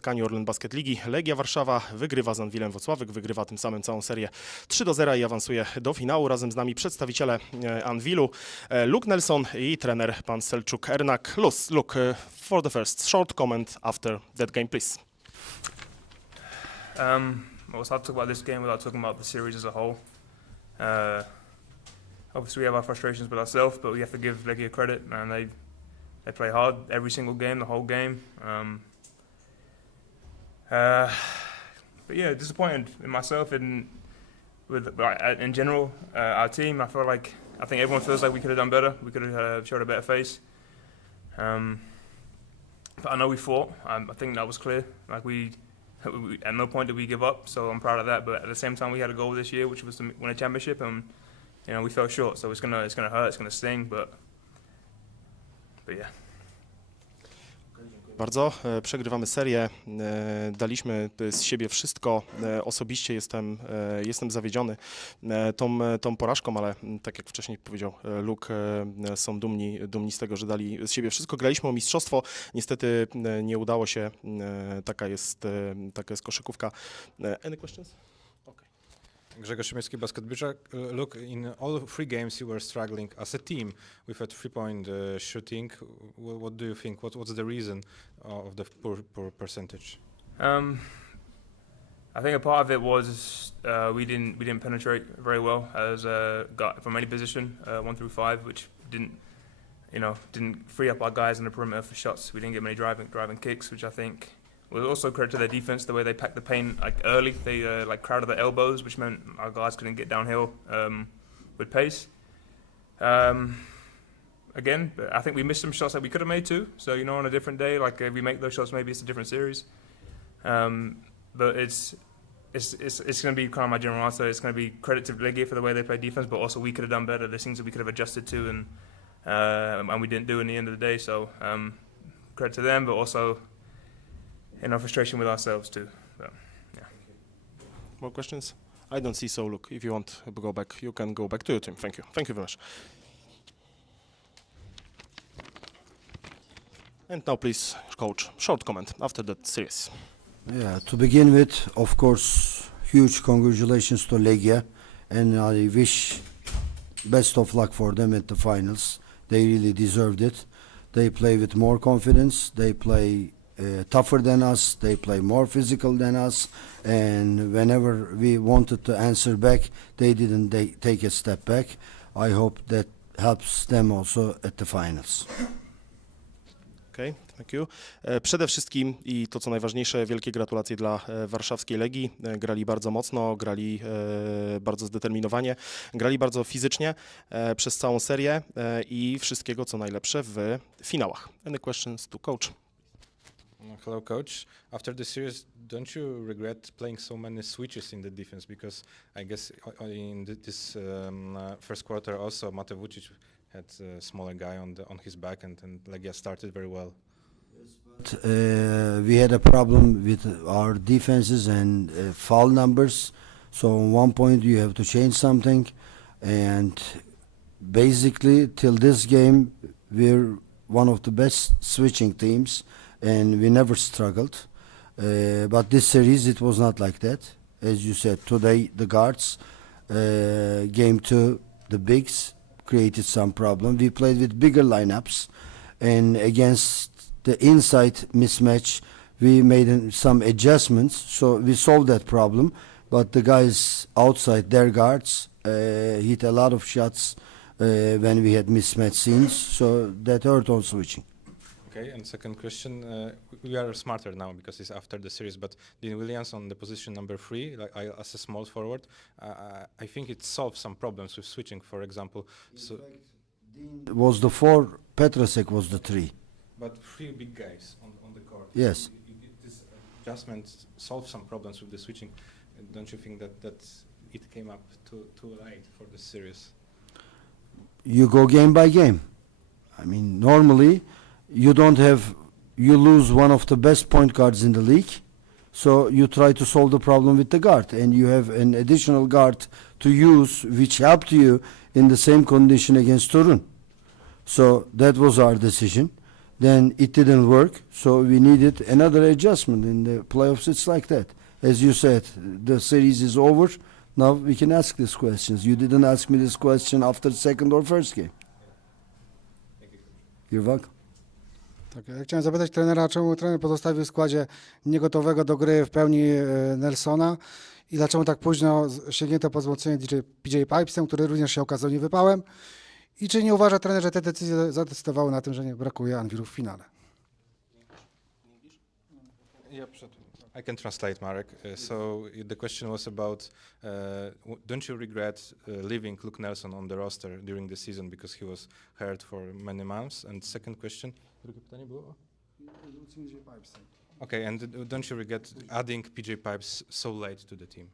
spotkaniu Orlen Basket Ligi. Legia Warszawa wygrywa z Anwilem Włocławek, wygrywa tym samym całą serię 3-0 i awansuje do finału. Razem z nami przedstawiciele Anwilu, Luke Nelson i trener pan Selçuk Ernak. Luke, for the first short comment after that game, please. Well, it's hard to talk about this game without talking about the series as a whole. Obviously, we have our frustrations with ourselves, but we have to give Legia credit, man. They play hard every single game, the whole game. But yeah, disappointed in myself and in general, our team. I think everyone feels like we could have done better. We could have showed a better face. But I know we fought. I think that was clear. We at no point did we give up, so I'm proud of that. But at the same time, we had a goal this year, which was to win a championship, and we fell short. So it's gonna hurt, it's gonna sting, but yeah. Bardzo. Przegrywamy serię, daliśmy z siebie wszystko. Osobiście jestem zawiedziony tą porażką, ale tak jak wcześniej powiedział Luke, są dumni z tego, że dali z siebie wszystko. Graliśmy o mistrzostwo, niestety nie udało się, taka jest koszykówka. Any questions? Grzegorz Szymiecki, Basket.Bycza. Look, in all three games you were struggling as a team with a three-point shooting. What do you think? What's the reason of the poor percentage? I think a part of it was we didn't penetrate very well as got from any position 1 through 5, which didn't free up our guys in the perimeter for shots. We didn't get many driving kicks, which I think was also credit to their defense, the way they packed the paint early. They crowded the elbows, which meant our guys couldn't get downhill with pace. Again, I think we missed some shots that we could have made too. So on a different day, if we make those shots, maybe it's a different series. But it's going to be kind of my general answer. It's going to be credit to Legia for the way they play defense, but also we could have done better. There's things that we could have adjusted to, and we didn't do in the end of the day. So credit to them, but also frustration with ourselves too. So, yeah. More questions? I don't see so. Look, if you want to go back, you can go back to your team. Thank you. Thank you very much. And now, please, coach, short comment after that series. Yeah, to begin with, of course, huge congratulations to Legia, and I wish best of luck for them at the finals. They really deserved it. They play with more confidence. They play tougher than us, they play more physical than us, and whenever we wanted to answer back, they didn't take a step back. I hope that helps them also at the finals. Okay, thank you. Przede wszystkim i to co najważniejsze, wielkie gratulacje dla warszawskiej Legii. Grali bardzo mocno, grali bardzo zdeterminowanie, grali bardzo fizycznie przez całą serię i wszystkiego co najlepsze w finałach. Any questions to coach? Hello, coach. After the series, don't you regret playing so many switches in the defense? Because I guess in this first quarter also Mate Vucic had a smaller guy on his back, and Legia started very well. But we had a problem with our defenses and foul numbers. So at one point you have to change something, and basically till this game we're one of the best switching teams. And we never struggled, but this series it was not like that. As you said, today the guards, game 2, the bigs created some problem. We played with bigger lineups, and against the inside mismatch, we made some adjustments, so we solved that problem. But the guys outside, their guards, hit a lot of shots when we had mismatch scenes, so that hurt on switching. Okay, and second question, we are smarter now because it's after the series, but Dean Williams on the position number 3, as a small forward, I think it solves some problems with switching, for example. So fact, Dean was the 4, Petrasek was the 3. But 3 big guys on the court. Yes. This adjustment solves some problems with the switching. Don't you think that it came up too late for the series? You go game by game. I mean, normally you lose one of the best point guards in the league, so you try to solve the problem with the guard, and you have an additional guard to use which helped you in the same condition against Torun. So that was our decision. then it didn't work. So we needed another adjustment in the playoffs. It's like that. As you said, the series is over. Now we can ask these questions. You didn't ask me this question after second or first game. You're welcome. Tak, ja chciałem zapytać trenera, czemu trener pozostawił w składzie niegotowego do gry w pełni Nelsona i dlaczego tak późno sięgnięto po wzmocnienie PJ Pipesem, który również się okazał niewypałem. I czy nie uważa trener, że te decyzje zadecydowały na tym, że nie brakuje Anwilu w finale? I can translate, Marek. The question was about, don't you regret leaving Luke Nelson on the roster during the season because he was hurt for many months? And second question, drugie pytanie było? Okay, and don't you regret adding PJ Pipes so late to the team?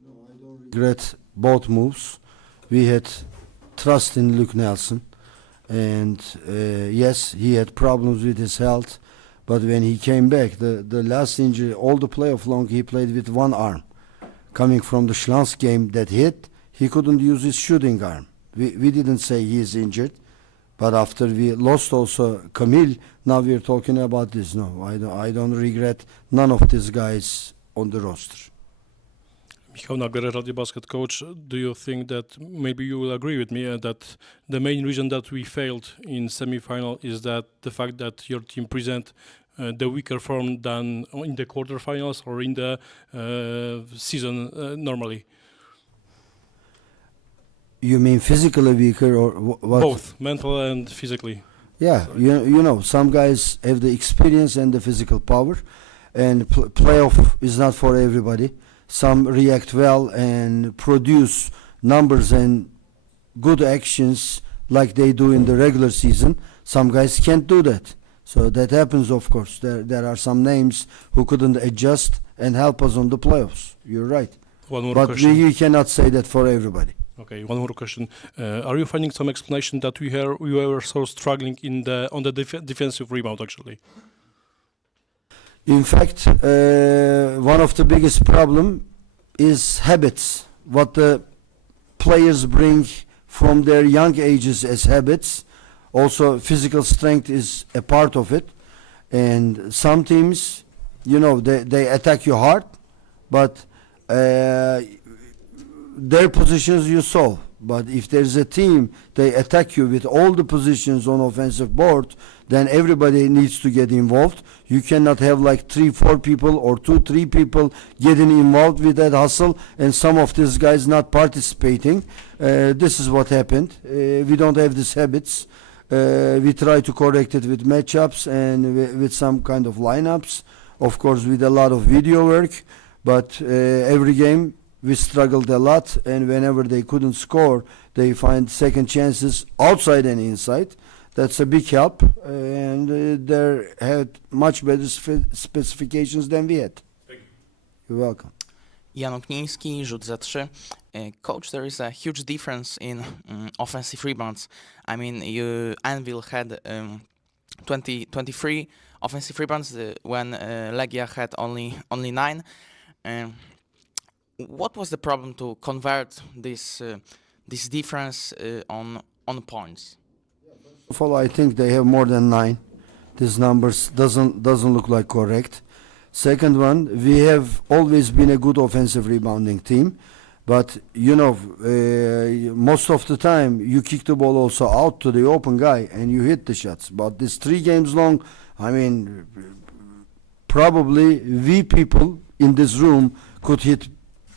No, I don't regret both moves. We had trust in Luke Nelson, and yes, he had problems with his health, but when he came back, the last injury, all the playoff long, he played with one arm. Coming from the Schlanz game that hit, he couldn't use his shooting arm. We didn't say he is injured, but after we lost also Camille, now we're talking about this. No, I don't regret none of these guys on the roster. Michał Nager, Radio Basket coach. Do you think that maybe you will agree with me that the main reason that we failed in semi-final is that the fact that your team present the weaker form than in the quarterfinals or in the season normally? You mean physically weaker or what? Both, mental and physically. Yeah, you know, some guys have the experience and the physical power, and playoff is not for everybody. Some react well and produce numbers and good actions like they do in the regular season. Some guys can't do that. So that happens, of course. There are some names who couldn't adjust and help us on the playoffs. You're right. One more But question. you cannot say that for everybody. Okay, one more question. Are you finding some explanation that we were so struggling on the defensive rebound actually? In fact, one of the biggest problem is habits. What the players bring from their young ages as habits. Also, physical strength is a part of it. And some teams, you know, they attack you hard, but their positions you solve. But if there's a team, they attack you with all the positions on offensive board, then everybody needs to get involved. You cannot have like 3-4 people or 2-3 people getting involved with that hustle and some of these guys not participating. This is what happened. We don't have these habits. We try to correct it with matchups and with some kind of lineups. Of course, with a lot of video work. But every game we struggled a lot, and whenever they couldn't score, they find second chances outside and inside. That's a big help, and they had much better specifications than we had. You're welcome. Jan Okniński, rzut za 3. Coach, there is a huge difference in offensive rebounds. I mean, Anwil had 23 offensive rebounds when Legia had only 9. What was the problem to convert this difference on points? First of all, I think they have more than 9. These numbers doesn't look like correct. Second one, we have always been a good offensive rebounding team, but you know, most of the time you kick the ball also out to the open guy and you hit the shots. But this 3 games long, I mean, probably we people in this room could hit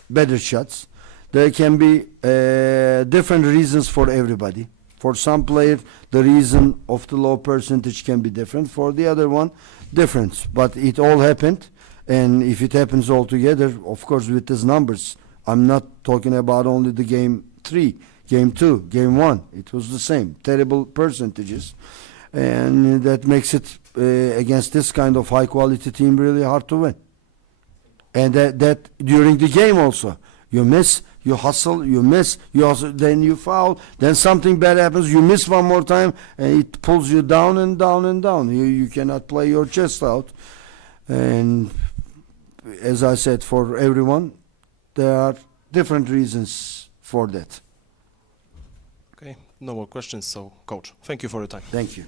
better shots. There can be different reasons for everybody. For some player, the reason of the low percentage can be different. For the other one, different. But it all happened, and if it happens all together, of course, with these numbers, I'm not talking about only the game 3, game 2, game 1. It was the same, terrible percentages, and that makes it against this kind of high-quality team really hard to win. And that during the game also, you miss, you hustle, you miss, you hustle, then you foul, then something bad happens, you miss one more time, and it pulls you down and down and down. You cannot play your chest out. And as I said, for everyone, there are different reasons for that. Okay, no more questions, so coach, thank you for your time. Thank you.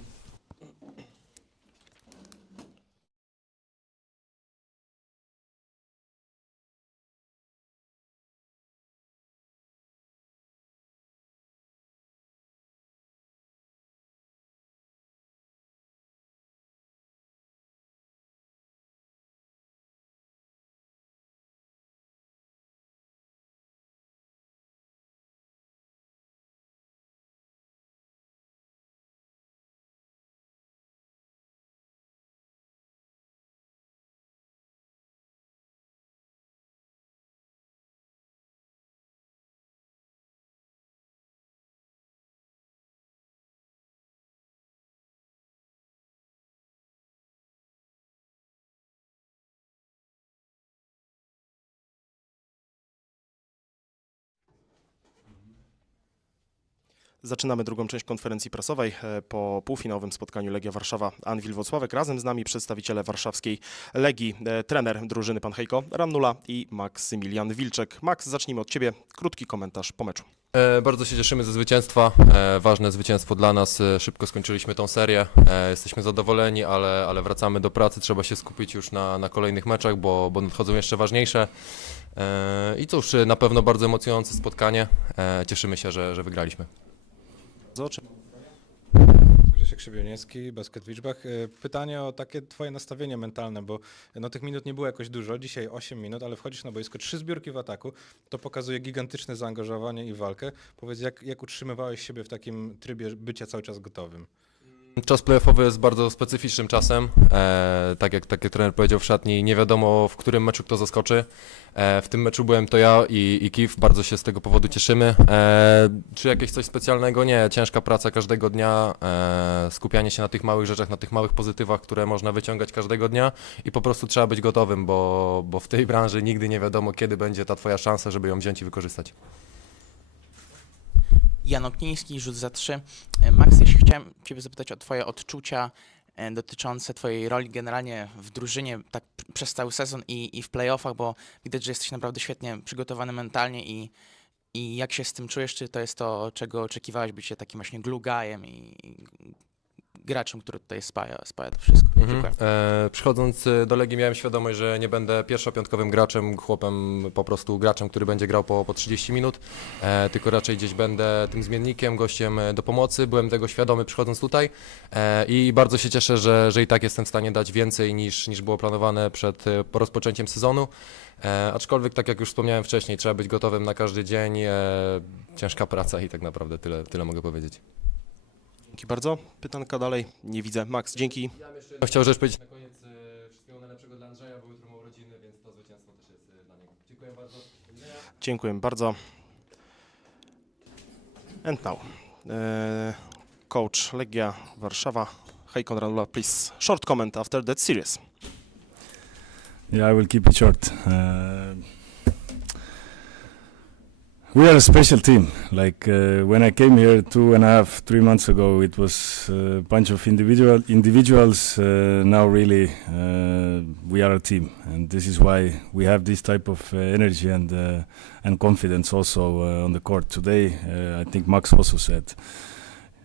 Zaczynamy drugą część konferencji prasowej po półfinałowym spotkaniu Legia Warszawa, Anwil Włocławek. Razem z nami przedstawiciele warszawskiej Legii, trener drużyny pan Hejko, Rannula i Maksymilian Wilczek. Max, zacznijmy od Ciebie. Krótki komentarz po meczu. Bardzo się cieszymy ze zwycięstwa, ważne zwycięstwo dla nas, szybko skończyliśmy tą serię, jesteśmy zadowoleni, ale wracamy do pracy, trzeba się skupić już na kolejnych meczach, bo nadchodzą jeszcze ważniejsze. I cóż, na pewno bardzo emocjonujące spotkanie, cieszymy się, że wygraliśmy. Grzesiek Szybioniecki, Basket w liczbach. Pytanie o takie twoje nastawienie mentalne, bo no, tych minut nie było jakoś dużo, dzisiaj 8 minut, ale wchodzisz na boisko, 3 zbiórki w ataku, to pokazuje gigantyczne zaangażowanie i walkę. Powiedz, jak utrzymywałeś siebie w takim trybie bycia cały czas gotowym? Czas playoffowy jest bardzo specyficznym czasem, tak jak trener powiedział w szatni, nie wiadomo w którym meczu kto zaskoczy. W tym meczu byłem to ja i Kif, bardzo się z tego powodu cieszymy. Czy jakieś coś specjalnego? Nie, ciężka praca każdego dnia, skupianie się na tych małych rzeczach, na tych małych pozytywach, które można wyciągać każdego dnia i po prostu trzeba być gotowym, bo w tej branży nigdy nie wiadomo kiedy będzie ta twoja szansa, żeby ją wziąć i wykorzystać. Jan Okniński, rzut za 3. Max, jeśli chciałem Ciebie zapytać o Twoje odczucia dotyczące Twojej roli generalnie w drużynie tak przez cały sezon i w playoffach, bo widać, że jesteś naprawdę świetnie przygotowany mentalnie i jak się z tym czujesz, czy to jest to, czego oczekiwałeś, bycie takim właśnie glue guyem i graczem, który tutaj spaja to wszystko. Dziękuję. Przychodząc do Legii miałem świadomość, że nie będę pierwszopiątkowym graczem, chłopem, po prostu graczem, który będzie grał po 30 minut, tylko raczej gdzieś będę tym zmiennikiem, gościem do pomocy. Byłem tego świadomy przychodząc tutaj i bardzo się cieszę, że i tak jestem w stanie dać więcej niż było planowane przed rozpoczęciem sezonu. Aczkolwiek, tak jak już wspomniałem wcześniej, trzeba być gotowym na każdy dzień, ciężka praca i tak naprawdę tyle mogę powiedzieć. Dzięki bardzo. Pytanka dalej nie widzę. Max, dzięki. Chciał rzecz powiedzieć na koniec wszystkiego najlepszego dla Andrzeja, bo jutro ma urodziny, więc to zwycięstwo też jest dla niego. Dziękuję bardzo. Dziękuję bardzo. And now, coach Legia Warszawa, Hejko Rannula, please. Short comment after that series. Yeah, I will keep it short. We are a special team. Like when I came here 2.5, 3 months ago, it was a bunch of individuals. Now really we are a team, and this is why we have this type of energy and confidence also on the court today. I think Max also said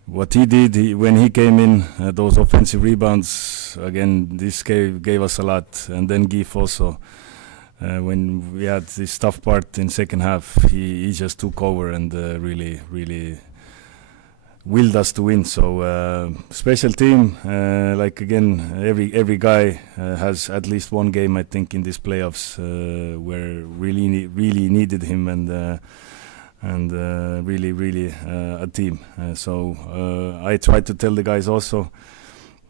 what he did when he came in. Those offensive rebounds again. This gave us a lot, and then Gif also. When we had this tough part in second half, he just took over and really willed us to win. So special team. Like again, every guy has at least one game, I think, in these playoffs where really needed him and really a team. So I try to tell the guys also.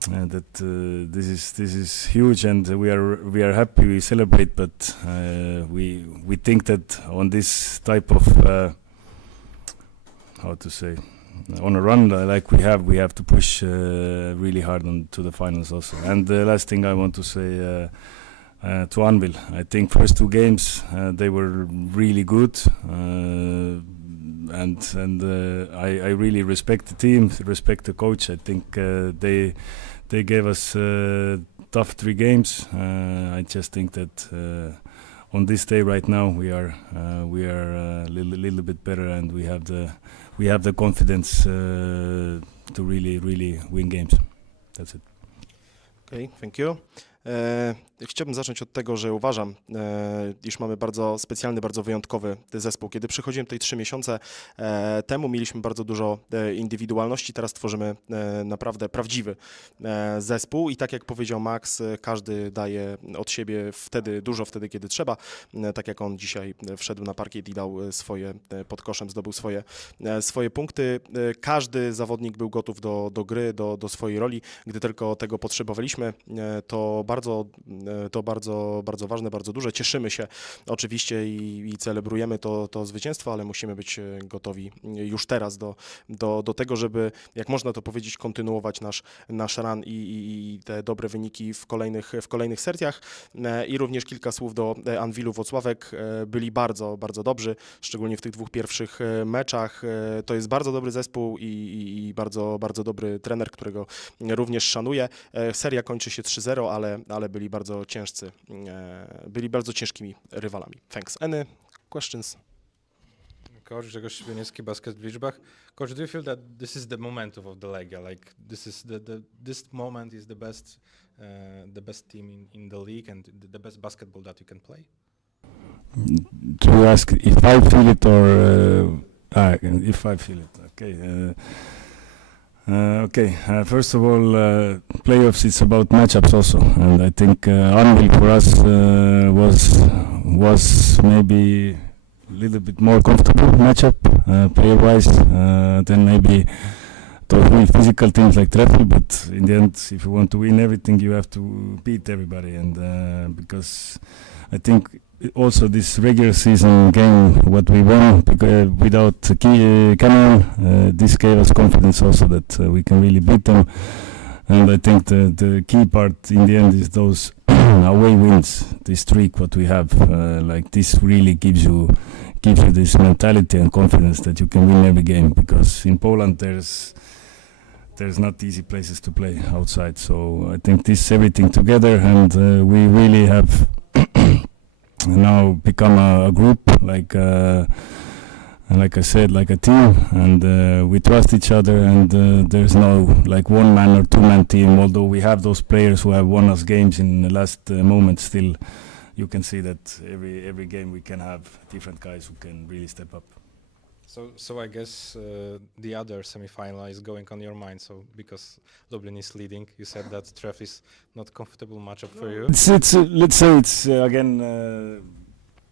That this is huge, and we are happy, we celebrate, but we think that on this type of how to say, on a run like we have to push really hard on to the finals also. And the last thing I want to say to Anwil, I think first 2 games they were really good. And I really respect the team, respect the coach. I think they gave us tough 3 games. I just think that on this day right now we are a little bit better, and we have the confidence to really win games. That's it. Okay, thank you. Chciałbym zacząć od tego, że uważam, iż mamy bardzo specjalny, bardzo wyjątkowy zespół. Kiedy przychodziłem tutaj 3 miesiące temu, mieliśmy bardzo dużo indywidualności, teraz tworzymy naprawdę prawdziwy zespół i tak jak powiedział Max, każdy daje od siebie dużo wtedy, kiedy trzeba. Tak jak on dzisiaj wszedł na parkiet i dał swoje pod koszem, zdobył swoje punkty. Każdy zawodnik był gotów do gry, do swojej roli. Gdy tylko tego potrzebowaliśmy, to bardzo ważne, bardzo duże. Cieszymy się oczywiście i celebrujemy to zwycięstwo, ale musimy być gotowi już teraz do tego, żeby, jak można to powiedzieć, kontynuować nasz run i te dobre wyniki w kolejnych seriach. I również kilka słów do Anwilu Włocławek. Byli bardzo, bardzo dobrzy, szczególnie w tych 2 pierwszych meczach. To jest bardzo dobry zespół i bardzo, bardzo dobry trener, którego również szanuję. Seria kończy się 3-0, ale byli bardzo ciężcy, byli bardzo ciężkimi rywalami. Thanks. Any questions? Coach Grzegorz Sibieniecki, Basket w liczbach. Coach, do you feel that this is the momentum of the Legia? Like this moment is the best team in the league and the best basketball that you can play? To ask if I feel it or if I feel it, okay. First of all, playoffs, it's about matchups also, and I think Anwil for us was maybe a little bit more comfortable matchup player-wise than maybe those real physical teams like Treffel, but in the end, if you want to win everything, you have to beat everybody, and because I think also this regular season game, what we won without Cameron, this gave us confidence also that we can really beat them. And I think the key part in the end is those away wins, this streak what we have. Like this really gives you this mentality and confidence that you can win every game, because in Poland there's not easy places to play outside. So I think this everything together, and we really have now become a group, like I said, like a team, and we trust each other, and there's no like one man or two man team, although we have those players who have won us games in the last moment. Still you can see that every game we can have different guys who can really step up. So I guess the other semi-final is going on your mind. So because Lublin is leading, you said that Treff is not comfortable matchup for you. It's let's say it's again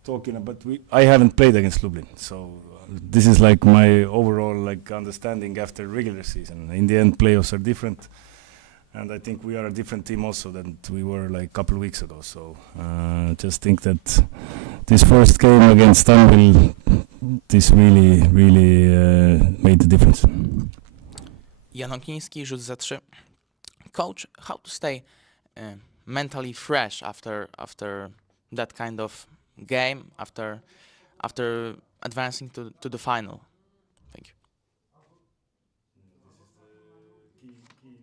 talking about I haven't played against Lublin, so this is like my overall like understanding after regular season. In the end, playoffs are different, and I think we are a different team also than we were like a couple of weeks ago. So just think that this first game against Anwil, this really made the difference. Jan Okiński, rzut za 3. Coach, how to stay mentally fresh after that kind of game, after advancing to the final? Thank you.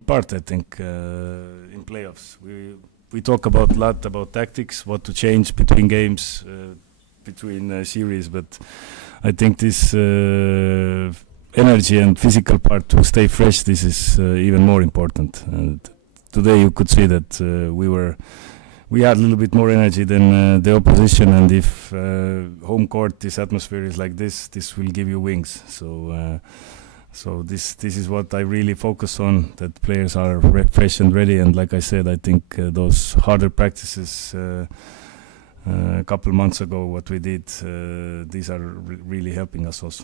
Part, I think, in playoffs. We talk a lot about tactics, what to change between games, between series, but I think this energy and physical part to stay fresh, this is even more important. And today you could see that we had a little bit more energy than the opposition, and if home court, this atmosphere is like this will give you wings. So this is what I really focus on, that players are fresh and ready. And like I said, I think those harder practices a couple months ago, what we did, these are really helping us also.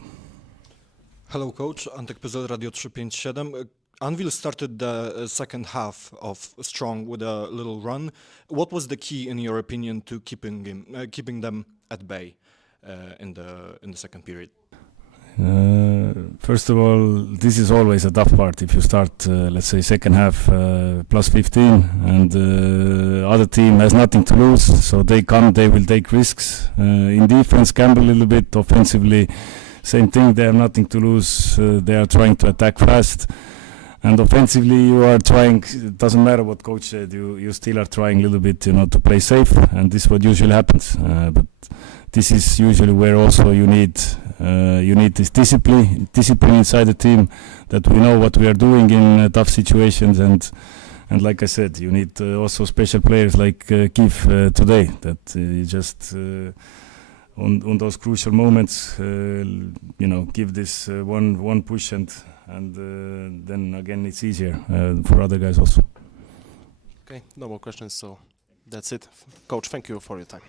Hello, Coach. Antek Pyzel, Radio 357. Anwil started the second half of strong with a little run. What was the key, in your opinion, to keeping them at bay in the second period? First of all, this is always a tough part. If you start, let's say, second half plus 15, and other team has nothing to lose, so they will take risks. In defense, gamble a little bit. Offensively, same thing. They have nothing to lose. They are trying to attack fast. And offensively, you are trying. It doesn't matter what coach said. You still are trying a little bit, to play safe. And this is what usually happens. But this is usually where also you need this discipline inside the team, that we know what we are doing in tough situations. And like I said, you need also special players like Keith today, that you just on those crucial moments, give this one push, and then again it's easier for other guys also. Okay, no more questions, so that's it. Coach, thank you for your time.